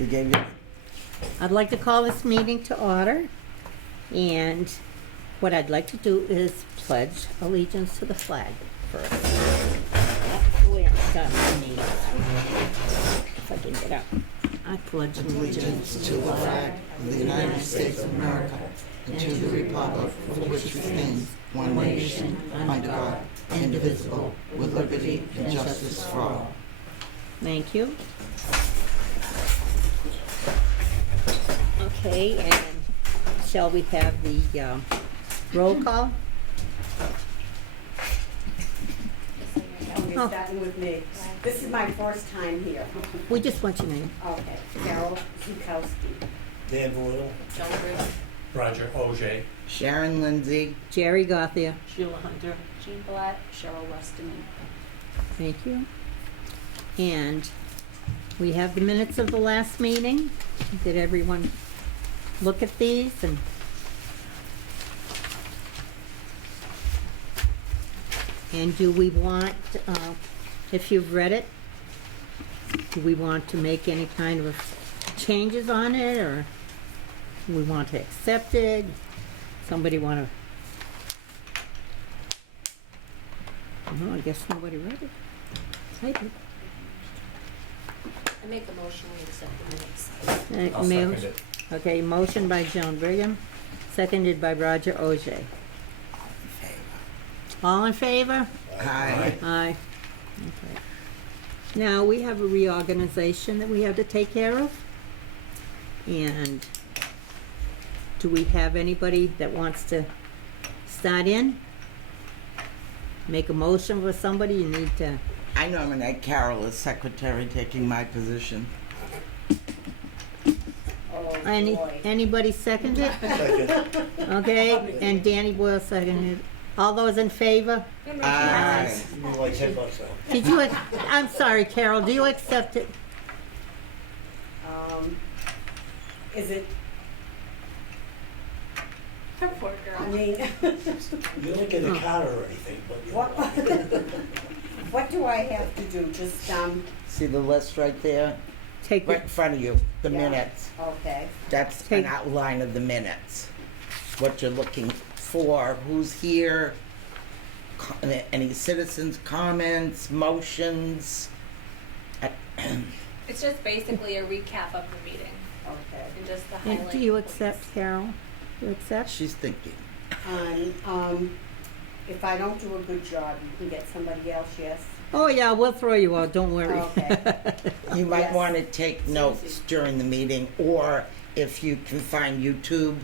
He gave you, I'd like to call this meeting to order, and what I'd like to do is pledge allegiance to the flag first. We haven't done my knees. If I can get up. I pledge allegiance to the flag of the United States of America and to the republic for which it stands, one nation, under God, indivisible, with liberty and justice for all. Thank you. Okay, and shall we have the roll call? You're starting with me. This is my first time here. We just want your name. Okay, Carol Zukowski. Dan Boyle. Roger Auger. Sharon Lindsay, Jerry Gothia. Sheila Hunter. Jean Blatt. Cheryl Westerman. Thank you. And we have the minutes of the last meeting. Did everyone look at these? And do we want, if you've read it, do we want to make any kind of changes on it, or do we want to accept it? Somebody want to? No, I guess nobody read it. I did. I make a motion we accept the minutes. I'll second it. Okay, motion by Joan Brigham, seconded by Roger Auger. All in favor? hi. Aye. Okay. Now, we have a reorganization that we have to take care of. And do we have anybody that wants to start in? Make a motion for somebody, you need to, I nominate Carol as secretary, taking my position. Oh, boy. anybody second it? Second. Okay, and Danny Boyle seconded. All those in favor? Aye. You mean like $10 though? Did you, I'm sorry, Carol, do you accept it? Is it, Poor girl. I mean, You don't get a card or anything, but you what, what do I have to do? Just, See the list right there? Take Right in it, front of you, the Yeah. minutes. okay. That's Take- an outline of the minutes. What you're looking for, who's here, any citizens' comments, motions. It's just basically a recap of the meeting Okay. and just the and highlight. do you accept, Carol? You accept? She's thinking. If I don't do a good job, you can get somebody else, yes? Oh, yeah, we'll throw you out, don't worry. Okay. You might Yes. want to take notes during the meeting, or if you can find YouTube,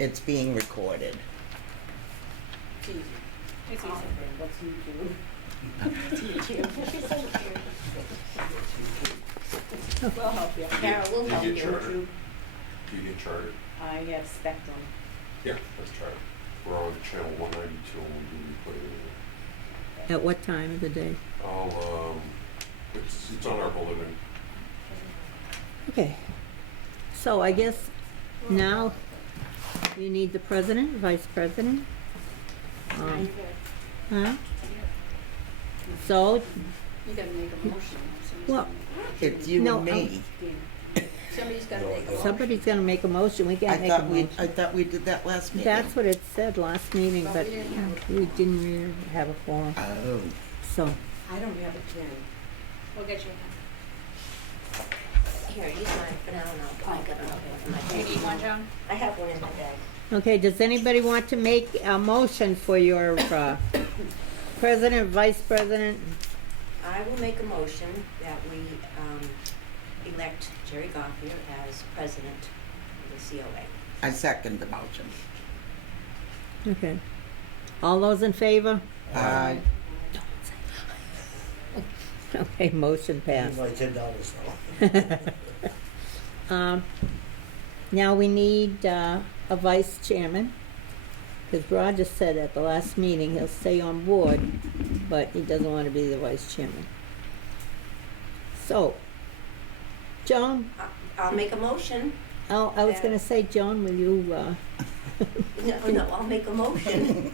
it's being recorded. It's easy. It's easy. Okay, what's you do? We'll help you. Carol will help Do you you. get charter? You- Do you get charted? I have Spectrum. Yeah, that's charted. We're on channel 192 when we do replay it. At what time of the day? It's on our bulletin. Okay. So I guess now you need the president, vice president. Huh? So, You gotta make a motion. well, It's you No, and me. Somebody's got to make a motion. somebody's gonna make a motion, we I can't make a thought we, motion. I thought we did that last meeting. That's what it said last meeting, But but we didn't have we didn't really have a forum, Oh, so. I don't have a pen. We'll get you a Here, use mine for now, and I'll got another one in my pen. You bag. need one, Joan? I have one in my bag. Okay, does anybody want to make a motion for your president, vice president? I will make a motion that we elect Jerry Goffey as president of the COA. I second the motion. Okay. All those in favor? Aye. Okay, motion You passed. like $10 now. Now we need a vice chairman, because Roger said at the last meeting he'll stay on board, but he doesn't want to be the vice chairman. So, Joan, I'll make a motion. oh, I was going to say, Joan, will you, No, I'll make a motion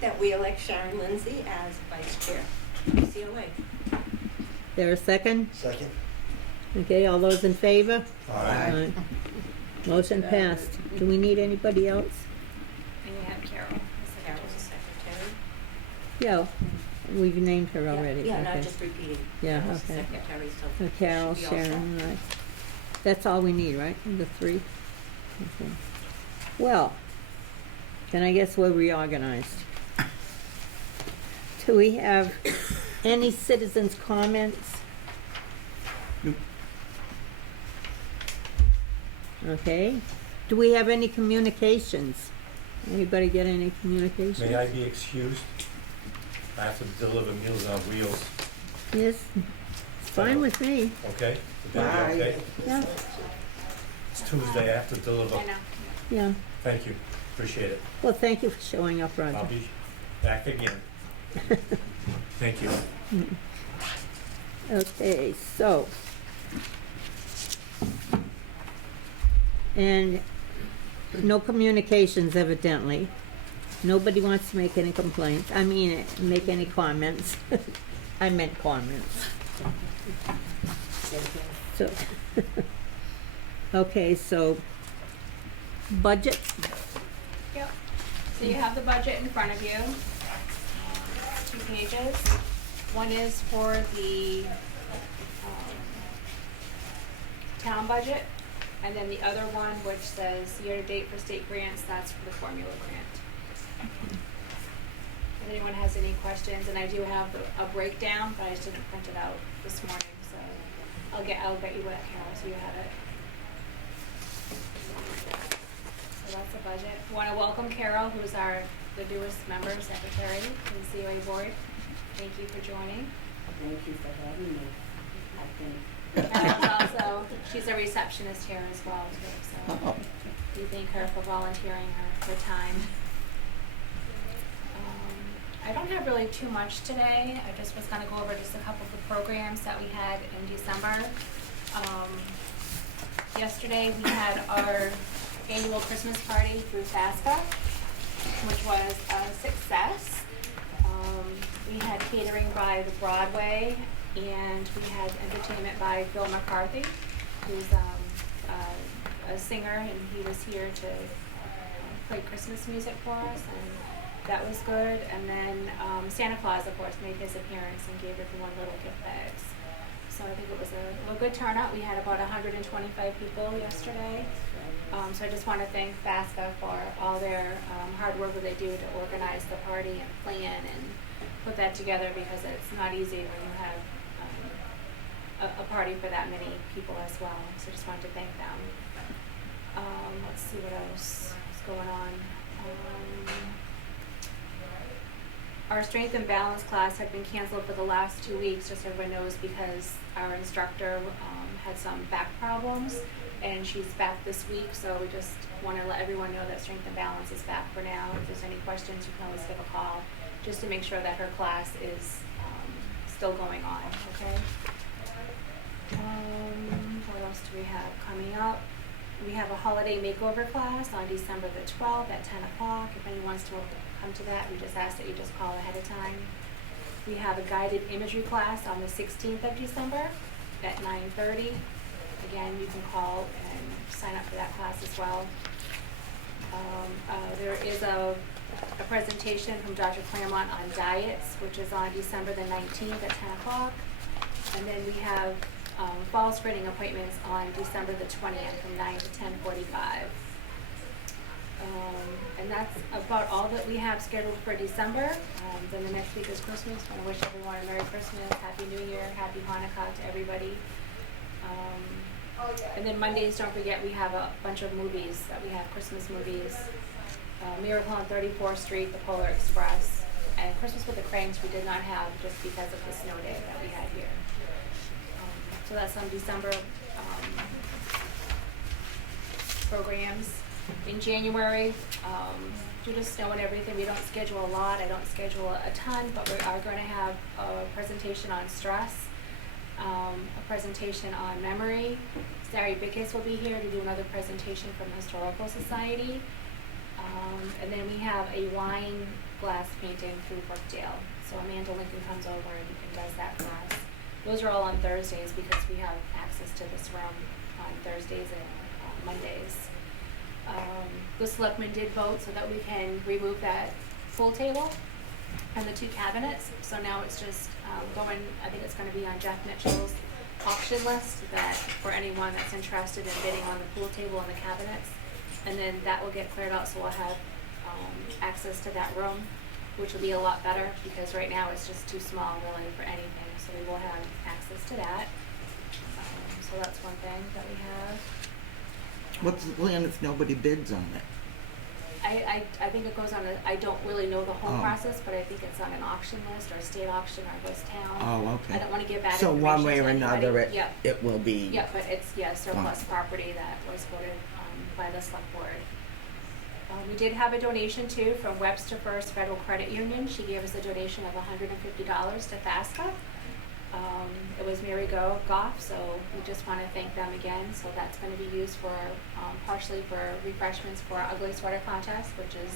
that we elect Sharon Lindsay as vice chair of the COA. there a second? Second. Okay, all those in favor? Aye. Motion passed. Do we need anybody else? And you have Carol. Carol's the secretary. Yeah, we've named her Yeah, already. Yeah, not Okay. just repeating. Yeah, Carol's the okay. secretary, so. So Carol, should be all set. Sharon, and I. That's all we need, right? The three? Okay. Well, then I guess we're reorganized. Do we have any citizens' comments? Okay. Do we have any communications? Anybody get any communications? May I be excused? I have to deliver Meals on Wheels, Yes, it's fine with me. okay? Would that Bye. be okay? Yeah, It's Tuesday, I have to deliver. I know. yeah. Thank you, appreciate it. Well, thank you for showing up, I'll Roger. be back again. Thank you. Okay, so. And no communications evidently. Nobody wants to make any complaints, make any comments. I meant comments. So, okay, so, budget, Yep. So you have the budget in front of you. 2 pages. One is for the town budget, and then the other one, which says year-to-date for state grants, that's for the formula grant. If anyone has any questions, and I do have a breakdown, but I just didn't print it out this morning, so I'll get you that, Carol, so you have it. So that's the budget. Want to welcome Carol, who's the newest member, secretary to the COA board. Thank you for joining. Thank you for having me. I think. Carol's also, she's a receptionist here as well, too, so Oh, we thank her for volunteering her time. I don't have really too much today. I just was gonna go over just a couple of the programs that we had in December. Yesterday, we had our annual Christmas party through FASTA, which was a success. We had catering by the Broadway, and we had entertainment by Phil McCarthy, who's a singer, and he was here to play Christmas music for us, and that was good. And then Santa Claus, of course, made his appearance and gave everyone little gift bags. So I think it was a good turnout. We had about 125 people yesterday. So I just want to thank FASTA for all their hard work that they do to organize the party and plan and put that together, because it's not easy when you have a party for that many people as well. So just wanted to thank them. Let's see what else is going on. Our strength and balance class had been canceled for the last 2 weeks, just so everyone knows, because our instructor had some back problems, and she's back this week. So we just want to let everyone know that strength and balance is back for now. If there's any questions, you can always give a call, just to make sure that her class is still going on, okay? What else do we have coming up? We have a holiday makeover class on December the 12th at 10 o'clock. If anyone wants to come to that, we just ask that you just call ahead of time. We have a guided imagery class on the 16th of December at 9:30. Again, you can call and sign up for that class as well. There is a presentation from Dr. Claremont on diets, which is on December the 19th at 10 o'clock. And then we have fall screening appointments on December the 20th from 9 to 10:45. And that's about all that we have scheduled for December. Then the next week is Christmas. I want to wish everyone a Merry Christmas, Happy New Year, Happy Hanukkah to everybody. And then Mondays, don't forget, we have a bunch of movies that we have, Christmas movies. Miracle on 34th Street, The Polar Express, and Christmas with the Cranks we did not have just because of the snow day that we had here. So that's some December programs. In January, due to snow and everything, we don't schedule a lot. I don't schedule a ton, but we are going to have a presentation on stress, a presentation on memory. Sari Bickes will be here to do another presentation from the Historical Society. And then we have a wine glass painting through Brookdale. So Amanda Lincoln comes over and does that for us. Those are all on Thursdays because we have access to this room on Thursdays and Mondays. The selectmen did vote so that we can remove that pool table and the 2 cabinets. So now it's just going, I think it's gonna be on Jeff Mitchell's auction list that for anyone that's interested in bidding on the pool table and the cabinets. And then that will get cleared out, so we'll have access to that room, which will be a lot better because right now it's just too small really for anything. So we will have access to that. So that's one thing that we have. What's the plan if nobody bids on it? I think it goes on I don't really know the whole Oh. process, but I think it's on an auction list or a state auction or goes town. Oh, okay. I don't wanna give bad So information one way to or anybody. another, Yep. it will be. Yeah, but it's, surplus Fine. property that was voted by the select board. We did have a donation too from Webster First Federal Credit Union. She gave us a donation of $150 to FASCA. It was Mary Goff, so we just want to thank them again. So that's going to be used for partially for refreshments for our ugly sweater contest, which is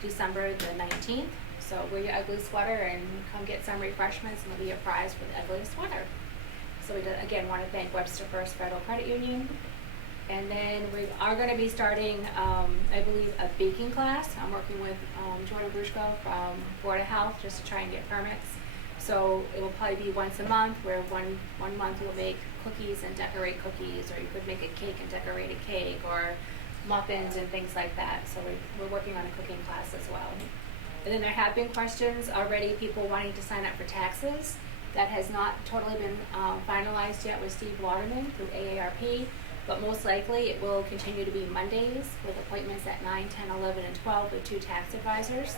December the 19th. So wear your ugly sweater and come get some refreshments, and there'll be a prize for the ugliest sweater. So we again want to thank Webster First Federal Credit Union. And then we are going to be starting, I believe, a baking class. I'm working with Jordan Brushko from Board of Health just to try and get permits. So it will probably be once a month, where one month we'll make cookies and decorate cookies, or you could make a cake and decorate a cake, or muffins and things like that. So we're working on a cooking class as well. And then there have been questions already, people wanting to sign up for taxes. That has not totally been finalized yet with Steve Waterman through AARP. But most likely it will continue to be Mondays with appointments at 9, 10, 11, and 12 with 2 tax advisors.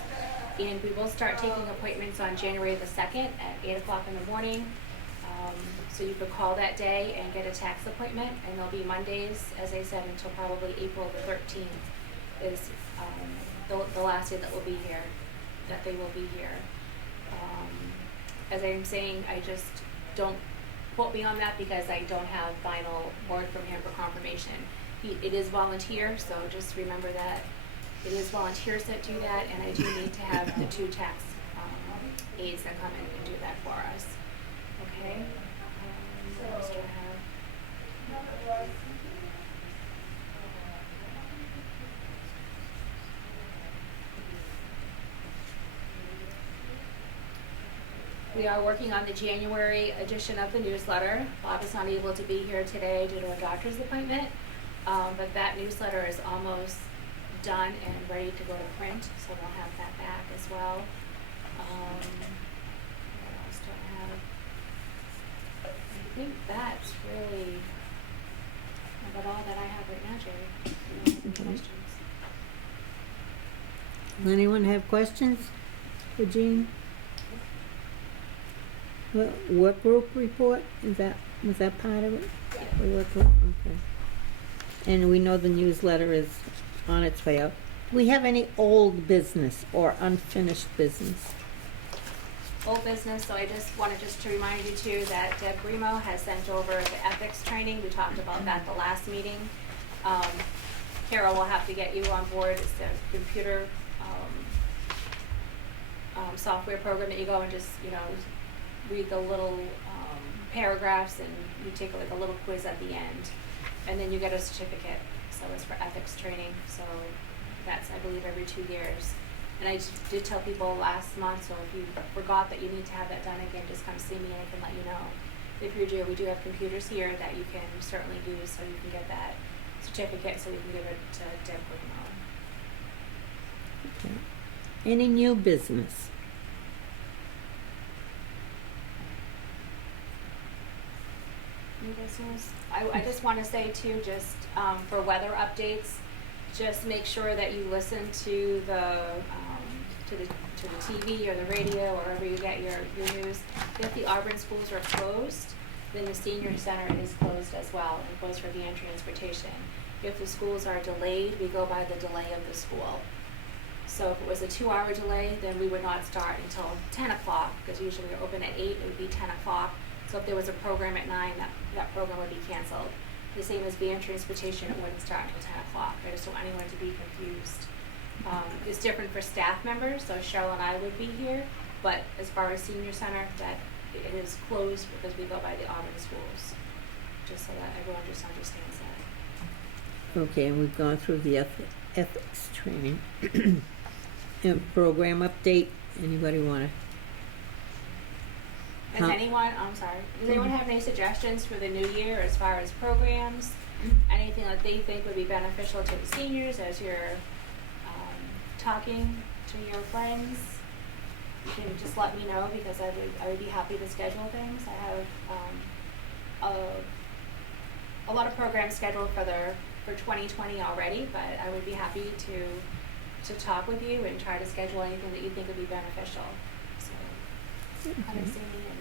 And we will start taking appointments on January the 2nd at 8 o'clock in the morning. So you could call that day and get a tax appointment, and they'll be Mondays, as I said, until probably April the 13th is the last day that will be here, that they will be here. As I'm saying, I just don't quote me on that because I don't have final word from him for confirmation. It is volunteer, so just remember that it is volunteers that do that, and I do need to have the 2 tax aides that come in and do that for us. Okay? What else do I have? We are working on the January edition of the newsletter. Bob is not able to be here today due to a doctor's appointment, but that newsletter is almost done and ready to go to print, so we'll have that back as well. What else do I have? I think that's really about all that I have right now, Jerry. If you have any questions? Anyone have questions for Jean? Work group report, was that part of it? Yeah. The work group, okay. And we know the newsletter is on its way out. Do we have any old business or unfinished business? Old business, so I just wanted to remind you too that Deb Grimo has sent over the ethics training. We talked about that the last meeting. Carol will have to get you on board. It's the computer software program that you go and just, read the little paragraphs, and you take like a little quiz at the end, and then you get a certificate. So it's for ethics training. So that's, I believe, every 2 years. And I did tell people last month, so if you forgot that you need to have that done again, just come see me and I can let you know. If you do, we do have computers here that you can certainly use, so you can get that certificate so we can give it to Deb Grimo. Okay. Any new business? New business. I just want to say too, just for weather updates, just make sure that you listen to the TV or the radio or wherever you get your news. If the Auburn schools are closed, then the senior center is closed as well and closed for van transportation. If the schools are delayed, we go by the delay of the school. So if it was a 2-hour delay, then we would not start until 10 o'clock, because usually we're open at 8, it would be 10 o'clock. So if there was a program at 9, that program would be canceled. The same as van transportation, it wouldn't start until 10 o'clock. I just don't want anyone to be confused. It's different for staff members, so Cheryl and I would be here, but as far as senior center, that it is closed because we go by the Auburn schools, just so that everyone just understands that. Okay, and we've gone through the ethics training. And program update, anybody wanna? Does Huh? anyone, I'm sorry, does anyone have any suggestions for the new year as far as programs? Anything that they think would be beneficial to the seniors as you're talking to your friends? You can just let me know because I would be happy to schedule things. I have a lot of programs scheduled for 2020 already, but I would be happy to talk with you and try to schedule anything that you think would be beneficial. So kind of see me and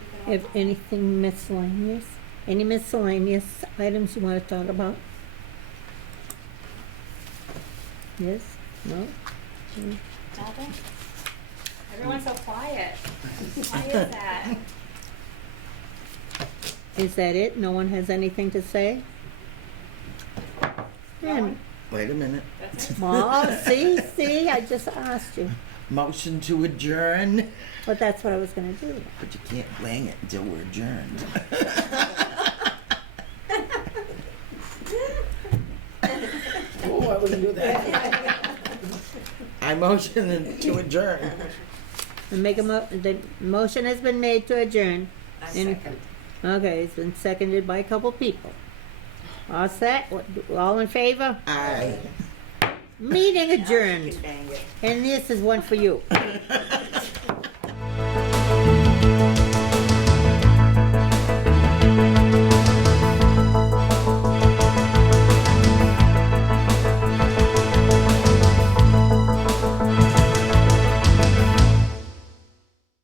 we can Have work on it. anything miscellaneous? Any miscellaneous items you wanna talk about? Yes? No? Mm. Nothing? Everyone's so quiet. Why is that? Is that it? No one has anything to say? Then, Wait a minute. That's it? well, see, I just asked you. Motion to adjourn, But that's what I was gonna do. but you can't bang it until we're adjourned. Oh, I wouldn't do that. I motion to adjourn. And make the motion has been made to adjourn. I Any- second. Okay, it's been seconded by a couple people. All set? All in favor? Aye. Meeting adjourned. Dang it. And this is one for you.